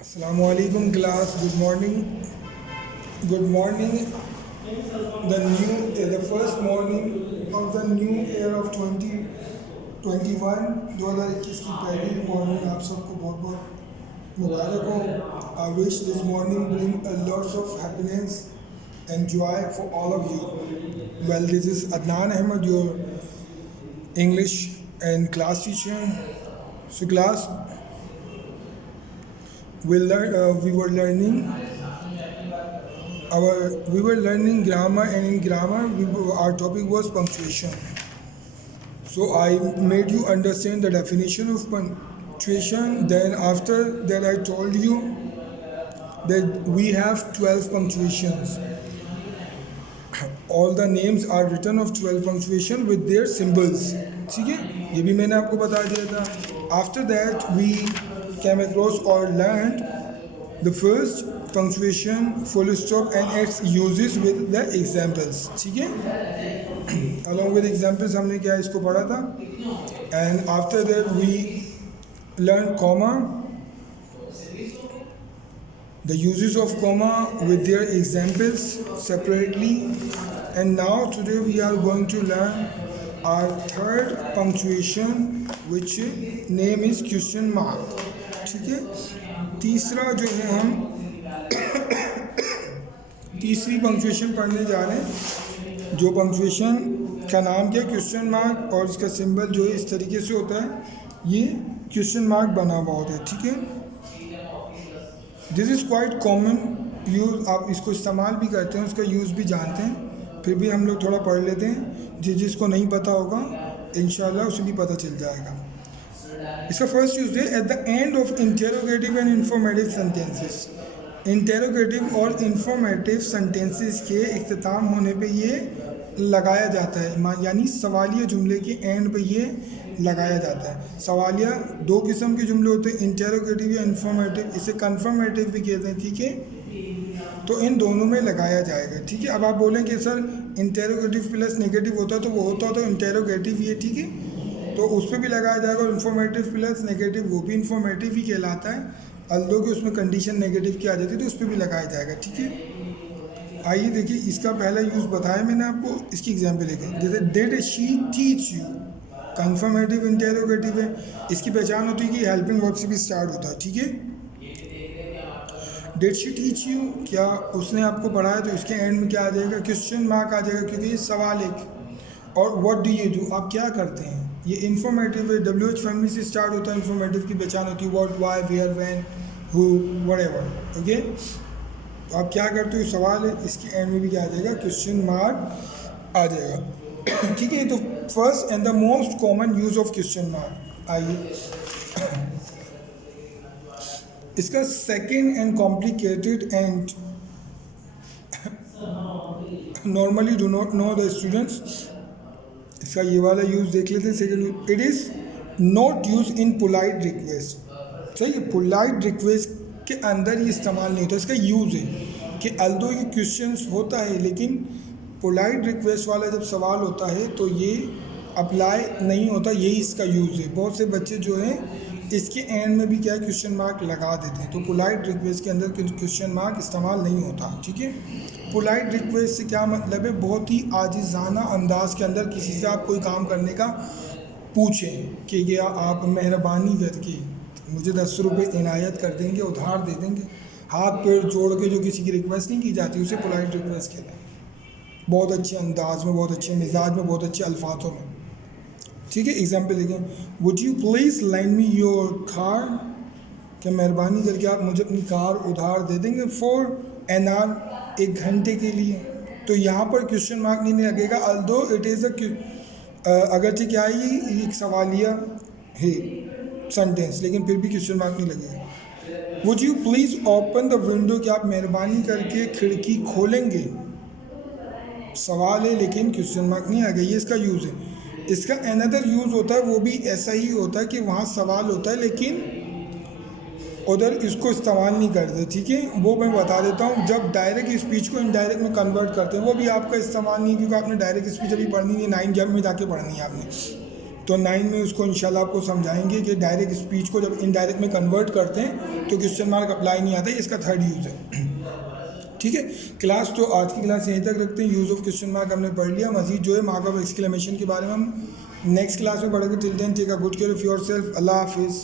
Assalamu alaikum class. Good morning. Good morning. The first morning of the new year of 2021 2021 की पहली morning आप सबको बहुत बहुत मुबारक हो. I wish this morning bring a lots of happiness and joy for all of you. Well, this is Adnan Ahmed, your English and class teacher. So class, we were learning grammar, and in grammar our topic was punctuation. So I made you understand the definition of punctuation. Then after that I told you that we have 12 punctuations. All the names are written of 12 punctuation with their symbols. ठीक है, ये भी मैंने आपको बता दिया था. After that we came across or learned the first punctuation, full stop and its uses with the examples. ठीक है, along with examples हमने क्या इसको पढ़ा था. And after that we learned comma, the uses of comma with their examples separately. And now today we are going to learn our third punctuation, which name is question mark. ठीक है, तीसरा जो है हम तीसरी पंक्चुएशन पढ़ने जा रहे हैं. जो पंक्चुएशन का नाम क्या है, क्वेश्चन मार्क, और इसका सिंबल जो है इस तरीके से होता है, ये क्वेश्चन मार्क बना हुआ होता है. ठीक है, this is quite common use. आप इसको इस्तेमाल भी करते हैं, उसका यूज़ भी जानते हैं, फिर भी हम लोग थोड़ा पढ़ लेते हैं. जिसको नहीं पता होगा इंशाल्लाह उसे भी पता चल जाएगा. इसका फर्स्ट यूज़ है at the end of interrogative and informative sentences. Interrogative और इंफॉर्मेटिव सेंटेंसेस के इख्तिताम होने पे ये लगाया जाता है, यानी सवालिया जुमले के एंड पे ये लगाया जाता है. सवालिया दो किस्म के जुमले होते हैं, इंटेरोगेटिव या इंफॉर्मेटिव. इसे कन्फर्मेटिव भी कहते हैं. ठीक है, तो इन दोनों में लगाया जाएगा. ठीक है, अब आप बोलेंगे सर इंटेरोगेटिव प्लस नेगेटिव होता है तो वो होता तो इंटेरोगेटिव ये. ठीक है, तो उस पर भी लगाया जाएगा. और इंफॉर्मेटिव प्लस नेगेटिव वो भी इंफॉर्मेटिव ही कहलाता है, अल्दो कि उसमें कंडीशन नेगेटिव की आ जाती है तो उस पर भी लगाया जाएगा. ठीक है, आइए देखिए, इसका पहला यूज़ बताया मैंने आपको. इसकी एग्जाम्पल देखें, जैसे did she teach you, confirmative interrogative है. इसकी पहचान होती है कि हेल्पिंग वर्ब से भी स्टार्ट होता है. ठीक है, डिड शी टीच यू, क्या उसने आपको पढ़ाया, तो इसके एंड में क्या आ जाएगा, क्वेश्चन मार्क आ जाएगा, क्योंकि ये सवाल एक. और व्हाट डू यू डू, आप क्या करते हैं, ये इंफॉर्मेटिव है. WH फैमिली से स्टार्ट होता है. इंफॉर्मेटिव की पहचान होती है what, why, where, when, who, whatever. Okay, तो आप क्या करते हो, सवाल है. इसके एंड में भी क्या आ जाएगा, क्वेश्चन मार्क आ जाएगा. ठीक है, तो first and the most common use of question mark. आइए इसका second and complicated and normally do not know the students, इसका ये वाला यूज़ देख लेते हैं. Second use, it is not use in polite request. सही है, पोलाइट रिक्वेस्ट के अंदर ये इस्तेमाल नहीं होता. इसका यूज़ है कि अल्दो ये क्वेश्चंस होता है, लेकिन पोलाइट रिक्वेस्ट वाला जब सवाल होता है तो ये अप्लाई नहीं होता. यही इसका यूज़ है. बहुत से बच्चे जो हैं इसके एंड में भी क्या है, क्वेश्चन मार्क लगा देते हैं. तो पोलाइट रिक्वेस्ट के अंदर क्वेश्चन मार्क इस्तेमाल नहीं होता. ठीक है, पोलाइट रिक्वेस्ट से क्या मतलब है, बहुत ही आजिज़ाना अंदाज के अंदर किसी से आप कोई काम करने का पूछें कि क्या आप मेहरबानी करके मुझे 10 रुपये इनायत कर देंगे, उधार दे देंगे. हाथ पैर जोड़ के जो किसी की रिक्वेस्ट नहीं की जाती उसे पोलाइट रिक्वेस्ट कहते हैं. बहुत अच्छे अंदाज में, बहुत अच्छे मिजाज में, बहुत अच्छे अल्फाजों में. ठीक है, एग्जाम्पल देखें, would you please lend me your car, क्या मेहरबानी करके आप मुझे अपनी कार उधार दे देंगे, फॉर एन आवर, 1 घंटे के लिए. तो यहाँ पर क्वेश्चन मार्क नहीं लगेगा, अल्दो इट इज़ अगरचे क्या है, ये एक सवालिया है सेंटेंस, लेकिन फिर भी क्वेश्चन मार्क नहीं लगेगा. Would you please open the window, क्या आप मेहरबानी करके खिड़की खोलेंगे, सवाल है लेकिन क्वेश्चन मार्क नहीं आ गया. ये इसका यूज़ है. इसका अनदर यूज़ होता है, वो भी ऐसा ही होता है कि वहाँ सवाल होता है लेकिन उधर इसको इस्तेमाल नहीं करते. ठीक है, वो मैं बता देता हूँ. जब डायरेक्ट स्पीच को इनडायरेक्ट में कन्वर्ट करते हैं, वो भी आपका इस्तेमाल नहीं, क्योंकि आपने डायरेक्ट स्पीच अभी पढ़नी नहीं है, 9 जब में जाके पढ़नी है आपने. तो 9 में उसको इंशाल्लाह आपको समझाएंगे कि डायरेक्ट स्पीच को जब इनडायरेक्ट में कन्वर्ट करते हैं तो क्वेश्चन मार्क अप्लाई नहीं आता, इसका थर्ड यूज़ है। ठीक है क्लास, तो आज की क्लास यहीं तक रखते हैं। यूज़ ऑफ क्वेश्चन मार्क हमने पढ़ लिया, मजीद जो है मार्क ऑफ एक्सक्लेमेशन के बारे में हम नेक्स्ट क्लास में पढ़ेंगे। Till then take a good care of yourself. अल्लाह हाफिज़।